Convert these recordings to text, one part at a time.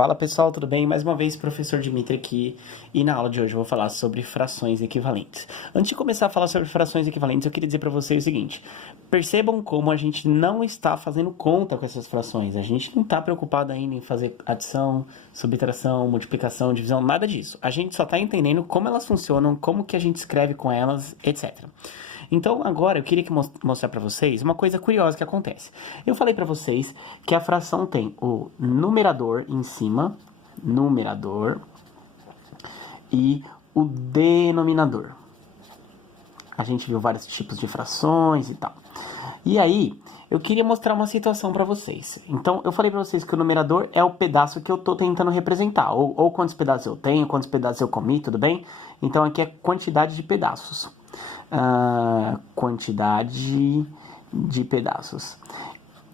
Fala pessoal, tudo bem? Mais uma vez, professor Dimitri aqui, e na aula de hoje eu vou falar sobre frações equivalentes. Antes de começar a falar sobre frações equivalentes, eu queria dizer para vocês o seguinte: percebam como a gente não está fazendo conta com essas frações, a gente não está preocupado ainda em fazer adição, subtração, multiplicação, divisão, nada disso. A gente só está entendendo como elas funcionam, como que a gente escreve com elas, etc. Então, agora eu queria mostrar para vocês uma coisa curiosa que acontece. Eu falei para vocês que a fração tem o numerador em cima, numerador, e o denominador. A gente viu vários tipos de frações e tal. E aí, eu queria mostrar uma situação para vocês. Então, eu falei para vocês que o numerador é o pedaço que eu estou tentando representar. Ou quantos pedaços eu tenho, quantos pedaços eu comi, tudo bem? Então, aqui é quantidade de pedaços. Quantidade de pedaços.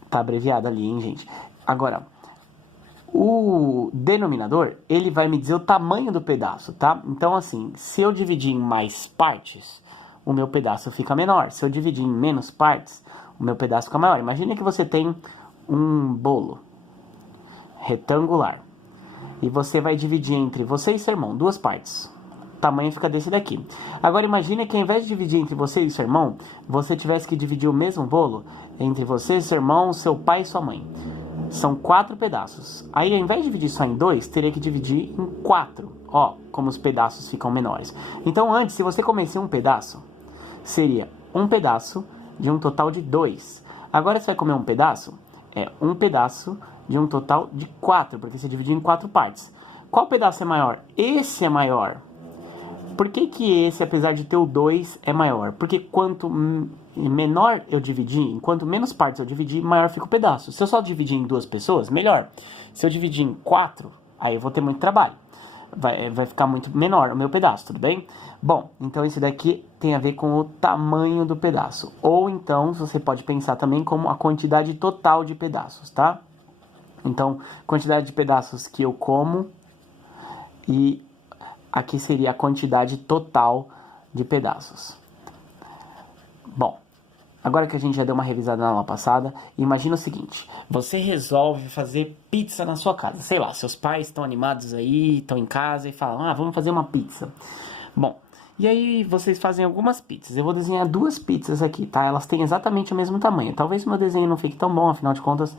Tá abreviado ali, hein, gente? Agora, o denominador, ele vai me dizer o tamanho do pedaço, tá? Então, assim, se eu dividir em mais partes, o meu pedaço fica menor. Se eu dividir em menos partes, o meu pedaço fica maior. Imagine que você tem um bolo retangular e você vai dividir entre você e seu irmão, duas partes. O tamanho fica desse daqui. Agora imagine que ao invés de dividir entre você e seu irmão, você tivesse que dividir o mesmo bolo entre você, seu irmão, seu pai e sua mãe. São 4 pedaços. Aí ao invés de dividir só em 2, teria que dividir em 4. Ó, como os pedaços ficam menores. Então antes, se você comesse um pedaço, seria um pedaço de um total de 2. Agora você vai comer um pedaço, é um pedaço de um total de 4, porque você dividiu em 4 partes. Qual pedaço é maior? Esse é maior. Por que esse, apesar de ter o 2, é maior? Porque quanto menor eu dividir, quanto menos partes eu dividir, maior fica o pedaço. Se eu só dividir em 2 pessoas, melhor. Se eu dividir em 4, aí eu vou ter muito trabalho. Vai ficar muito menor o meu pedaço, tudo bem? Bom, então esse daqui tem a ver com o tamanho do pedaço. Ou então, você pode pensar também como a quantidade total de pedaços, tá? Então, quantidade de pedaços que eu como e aqui seria a quantidade total de pedaços. Bom, agora que a gente já deu uma revisada na aula passada, imagina o seguinte: você resolve fazer pizza na sua casa. Sei lá, seus pais estão animados aí, estão em casa e falam: vamos fazer uma pizza. Bom, e aí vocês fazem algumas pizzas. Eu vou desenhar 2 pizzas aqui, tá? Elas têm exatamente o mesmo tamanho. Talvez o meu desenho não fique tão bom, afinal de contas,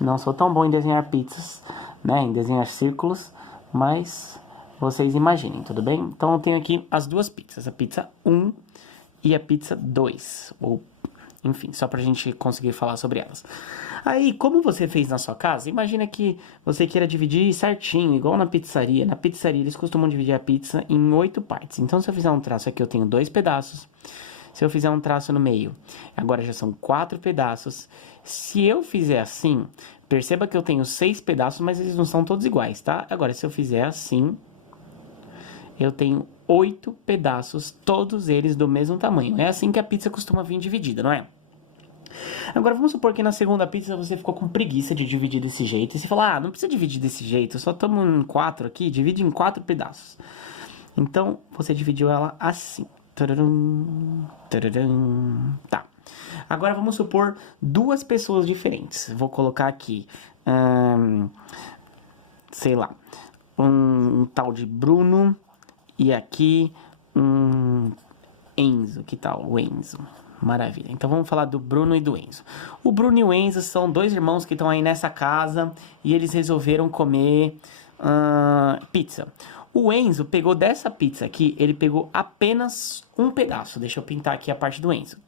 não sou tão bom em desenhar pizzas, né? Em desenhar círculos, mas vocês imaginem, tudo bem? Então eu tenho aqui as 2 pizzas, a pizza 1 e a pizza 2, ou enfim, só pra gente conseguir falar sobre elas. Aí, como você fez na sua casa, imagina que você queira dividir certinho, igual na pizzaria. Na pizzaria eles costumam dividir a pizza em 8 partes. Então se eu fizer um traço aqui, eu tenho 2 pedaços. Se eu fizer um traço no meio, agora já são 4 pedaços. Se eu fizer assim, perceba que eu tenho 6 pedaços, mas eles não são todos iguais, tá? Agora, se eu fizer assim, eu tenho 8 pedaços, todos eles do mesmo tamanho. É assim que a pizza costuma vir dividida, não é? Agora, vamos supor que na segunda pizza você ficou com preguiça de dividir desse jeito. E você falou: não precisa dividir desse jeito, só estamos em 4 aqui, divide em 4 pedaços. Então, você dividiu ela assim. Tararam, tararam. Tá. Agora, vamos supor 2 pessoas diferentes. Vou colocar aqui, sei lá, um tal de Bruno e aqui um Enzo. Que tal o Enzo? Maravilha. Então vamos falar do Bruno e do Enzo. O Bruno e o Enzo são 2 irmãos que estão aí nessa casa e eles resolveram comer pizza. O Enzo pegou dessa pizza aqui, ele pegou apenas um pedaço. Deixa eu pintar aqui a parte do Enzo.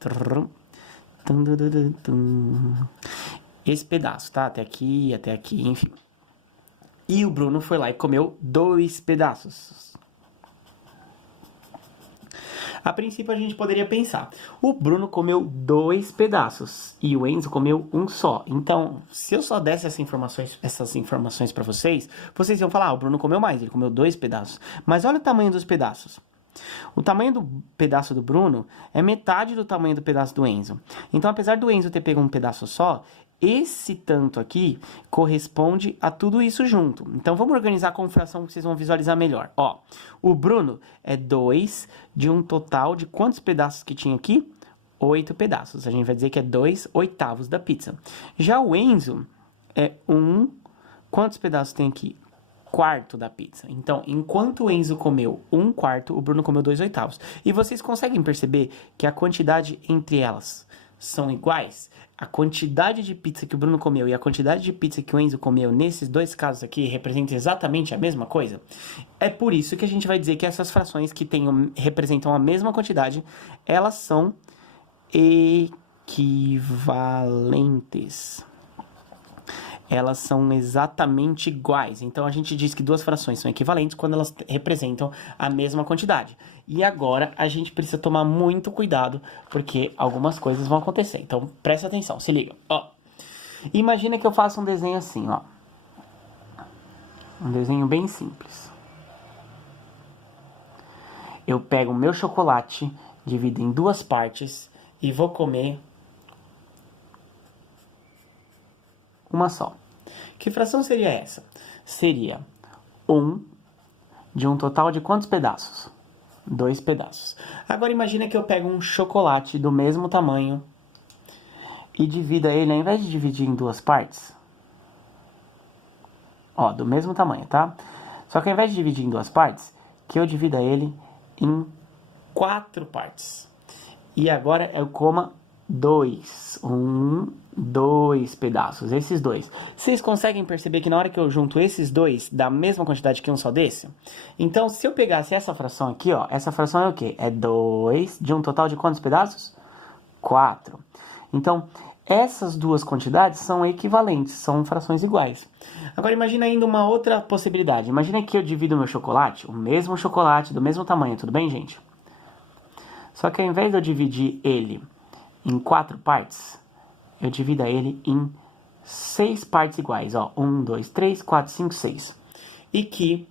Esse pedaço, tá? Até aqui, enfim. E o Bruno foi lá e comeu 2 pedaços. A princípio a gente poderia pensar: o Bruno comeu 2 pedaços e o Enzo comeu um só. Então, se eu só desse essas informações para vocês, vocês iam falar: o Bruno comeu mais, ele comeu 2 pedaços. Mas olha o tamanho dos pedaços. O tamanho do pedaço do Bruno é metade do tamanho do pedaço do Enzo. Então, apesar do Enzo ter pego um pedaço só, esse tanto aqui corresponde a tudo isso junto. Então, vamos organizar com fração que vocês vão visualizar melhor. Ó, o Bruno é 2 de um total de quantos pedaços que tinha aqui? 8 pedaços. A gente vai dizer que é 2/8 da pizza. Já o Enzo é 1. Quantos pedaços tem aqui? quarto da pizza. Então, enquanto o Enzo comeu 1/4, o Bruno comeu 2/8. E vocês conseguem perceber que a quantidade entre elas são iguais? A quantidade de pizza que o Bruno comeu e a quantidade de pizza que o Enzo comeu nesses dois casos aqui representam exatamente a mesma coisa? É por isso que a gente vai dizer que essas frações que representam a mesma quantidade, elas são equivalentes. Elas são exatamente iguais. Então, a gente diz que duas frações são equivalentes quando elas representam a mesma quantidade. E agora, a gente precisa tomar muito cuidado, porque algumas coisas vão acontecer. Então, presta atenção, se liga. Ó, imagina que eu faço um desenho assim, ó. Um desenho bem simples. Eu pego o meu chocolate, divido em duas partes e vou comer uma só. Que fração seria essa? Seria 1 de um total de quantos pedaços? 2 pedaços. Agora imagina que eu pego um chocolate do mesmo tamanho e divida ele, ao invés de dividir em duas partes, ó, do mesmo tamanho, tá? Só que ao invés de dividir em duas partes, que eu divida ele em 4 partes. E agora eu coma 2. 2 pedaços, esses dois. Vocês conseguem perceber que na hora que eu junto esses dois, dá a mesma quantidade que um só desse? Então, se eu pegasse essa fração aqui, ó, essa fração é o quê? É 2 de um total de quantos pedaços? 4. Então, essas duas quantidades são equivalentes, são frações iguais. Agora, imagina ainda uma outra possibilidade. Imagina que eu divido o meu chocolate, o mesmo chocolate, do mesmo tamanho, tudo bem, gente? Só que ao invés de eu dividir ele em 4 partes, eu divido ele em 6 partes iguais, ó, 1, 2, 3, 4, 5, 6. E que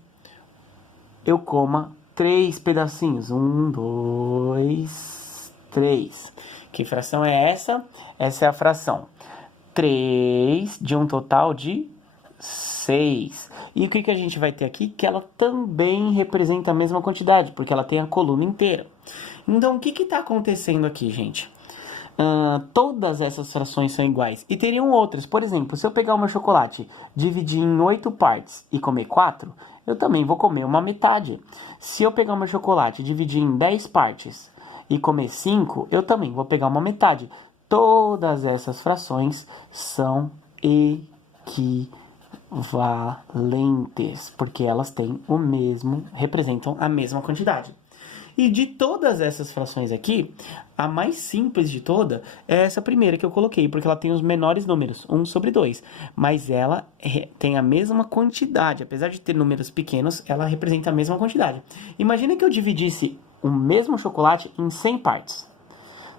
eu coma 3 pedacinhos, 1, 2, 3. Que fração é essa? Essa é a fração 3 de um total de 6. E o que a gente vai ter aqui? Que ela também representa a mesma quantidade, porque ela tem a coluna inteira. Então, o que está acontecendo aqui, gente? Todas essas frações são iguais. E teriam outras. Por exemplo, se eu pegar o meu chocolate, dividir em 8 partes e comer 4, eu também vou comer uma metade. Se eu pegar o meu chocolate, dividir em 10 partes e comer 5, eu também vou pegar uma metade. Todas essas frações são equivalentes, porque elas têm o mesmo, representam a mesma quantidade. E de todas essas frações aqui, a mais simples de toda é essa primeira que eu coloquei, porque ela tem os menores números, 1/2. Mas ela tem a mesma quantidade, apesar de ter números pequenos, ela representa a mesma quantidade. Imagina que eu dividisse o mesmo chocolate em 100 partes.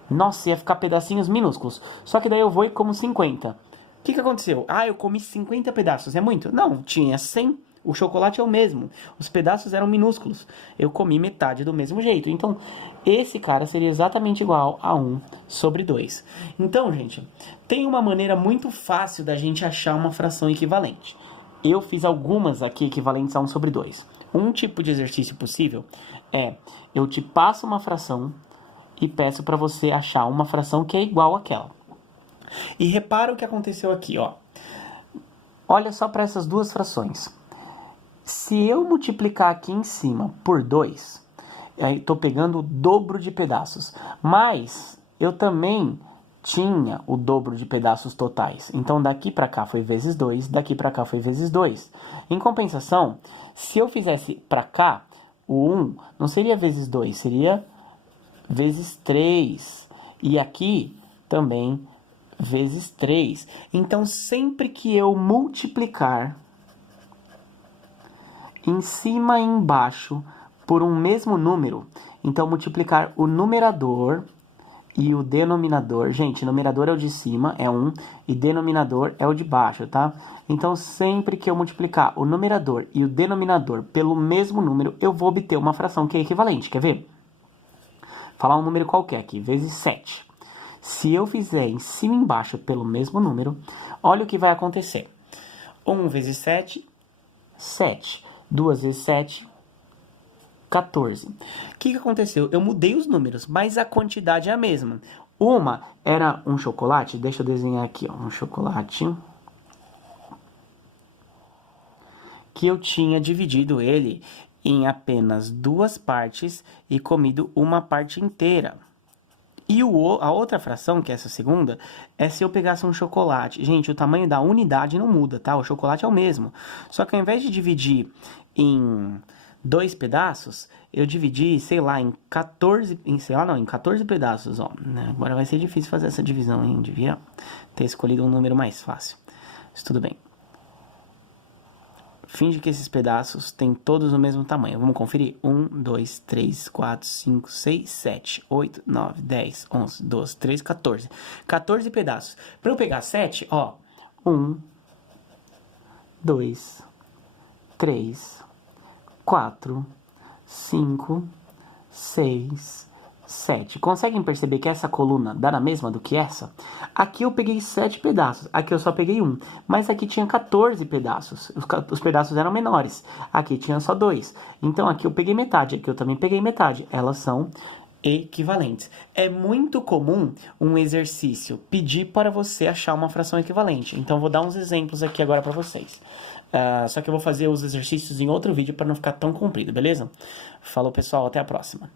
Nossa, ia ficar pedacinhos minúsculos. Só que daí eu vou e como 50. O que aconteceu? Eu comi 50 pedaços, é muito? Não, tinha 100. O chocolate é o mesmo. Os pedaços eram minúsculos. Eu comi metade do mesmo jeito. Então, esse cara seria exatamente igual a 1/2. Então, gente, tem uma maneira muito fácil da gente achar uma fração equivalente. Eu fiz algumas aqui equivalentes a 1/2. Um tipo de exercício possível é, eu te passo uma fração e peço para você achar uma fração que é igual àquela. E repara o que aconteceu aqui, ó. Olha só para essas duas frações. Se eu multiplicar aqui em cima por 2, aí estou pegando o dobro de pedaços. Mas eu também tinha o dobro de pedaços totais. Então, daqui para cá foi vezes 2, daqui para cá foi vezes 2. Em compensação, se eu fizesse para cá, o 1 não seria vezes 2, seria vezes 3. E aqui também vezes 3. Então, sempre que eu multiplicar em cima e embaixo por um mesmo número, então multiplicar o numerador e o denominador. Gente, numerador é o de cima, é 1, e denominador é o de baixo, tá? Então, sempre que eu multiplicar o numerador e o denominador pelo mesmo número, eu vou obter uma fração que é equivalente. Quer ver? Falar um número qualquer aqui, vezes 7. Se eu fizer em cima e embaixo pelo mesmo número, olha o que vai acontecer. 1 vezes 7, 7. 2 vezes 7, 14. O que aconteceu? Eu mudei os números, mas a quantidade é a mesma. Uma era um chocolate, deixa eu desenhar aqui, ó, um chocolate. que eu tinha dividido ele em apenas 2 partes e comido uma parte inteira. E a outra fração, que é essa segunda, é se eu pegasse um chocolate. Gente, o tamanho da unidade não muda, tá? O chocolate é o mesmo. Só que ao invés de dividir em 2 pedaços, eu dividi, sei lá, em 14 pedaços, ó. Agora vai ser difícil fazer essa divisão, hein? Devia ter escolhido um número mais fácil. Mas tudo bem. Finge que esses pedaços têm todos o mesmo tamanho. Vamos conferir? 1, 2, 3, 4, 5, 6, 7, 8, 9, 10, 11, 12, 13, 14. 14 pedaços. Para eu pegar 7, ó. 1, 2, 3, 4, 5, 6, 7. Conseguem perceber que essa coluna dá na mesma do que essa? Aqui eu peguei 7 pedaços, aqui eu só peguei 1. Mas aqui tinha 14 pedaços, os pedaços eram menores. Aqui tinha só 2. Então aqui eu peguei metade, aqui eu também peguei metade. Elas são equivalentes. É muito comum um exercício pedir para você achar uma fração equivalente. Então vou dar uns exemplos aqui agora para vocês. Só que eu vou fazer os exercícios em outro vídeo para não ficar tão comprido, beleza? Falou, pessoal, até a próxima.